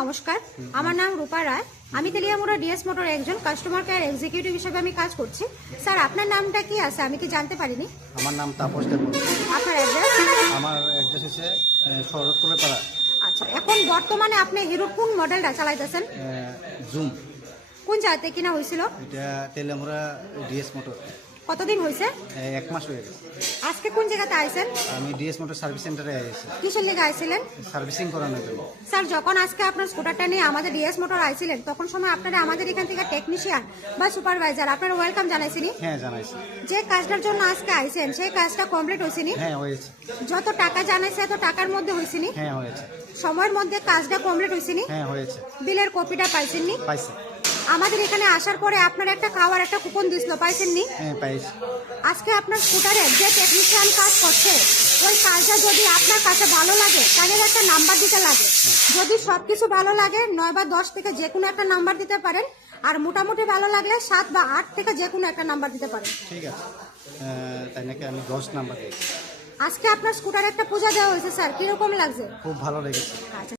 নমস্কার, আমার নাম রূপা রায়। আমি তেলিয়ামুড়া ডিএস মোটর একজন কাস্টমার কেয়ার এক্সিকিউটিভ হিসেবে আমি কাজ করছি। স্যার, আপনার নামটা কি আছে আমি কি জানতে পারিনি? আমার নাম তাপস দেববর্মন। আপনার অ্যাড্রেস? আমার অ্যাড্রেস হচ্ছে শরৎকুলের পাড়া, আচ্ছা, এখন বর্তমানে আপনি হিরোর কোন মডেলটা চালাইতেছেন? জুম। কোন জায়গাতে কিনা হয়েছিল? এটা তেলিয়ামুড়া ডিএস মোটর। কতদিন হয়েছে? 1 মাস হয়ে গেছে। আজকে কোন জায়গাতে আইছেন? আমি ডিএস মোটর সার্ভিস সেন্টারে এসেছি কিসের লেগে আইছিলেন? সার্ভিসিং করানোর জন্য। স্যার, যখন আজকে আপনার স্কুটারটা নিয়ে আমাদের ডিএস মোটর আইছিলেন তখন সময় আপনারা আমাদের এখান থেকে টেকনিশিয়ান বা সুপারভাইজার আপনারা ওয়েলকাম জানাইছিনি? হ্যাঁ, জানাইছি। যে কাজটার জন্য আজকে আইছেন সেই কাজটা কমপ্লিট হয়েছিনি? হ্যাঁ, হয়েছে। যত টাকা জানাইছে এত টাকার মধ্যে হয়েছিনি? হ্যাঁ, হয়েছে। সময়ের মধ্যে কাজটা কমপ্লিট হয়েছিনি? হ্যাঁ, হয়েছে। বিলের কপিটা পাইছেননি? পাইছি। আমাদের এখানে আসার পরে আপনার একটা খাওয়ার একটা কুপন দিছিল, পাইছেননি? হ্যাঁ, পাইছি। আজকে আপনার স্কুটারে যে টেকনিশিয়ান কাজ করছে ওই কাজটা যদি আপনার কাছে ভালো লাগে তাদের একটা নাম্বার দিতে লাগে। যদি সবকিছু ভালো লাগে 9 বা 10 থেকে যে কোনো একটা নাম্বার দিতে পারেন, আর মোটামুটি ভালো লাগলে 7 বা 8 থেকে যে কোনো একটা নাম্বার দিতে পারেন। ঠিক আছে, তাই নাকি আমি 10 নাম্বার দিয়েছি। আজকে আপনার স্কুটারে একটা পূজা দেওয়া হয়েছে স্যার, কিরকম লাগছে? খুব ভালো লেগেছে। আচ্ছা,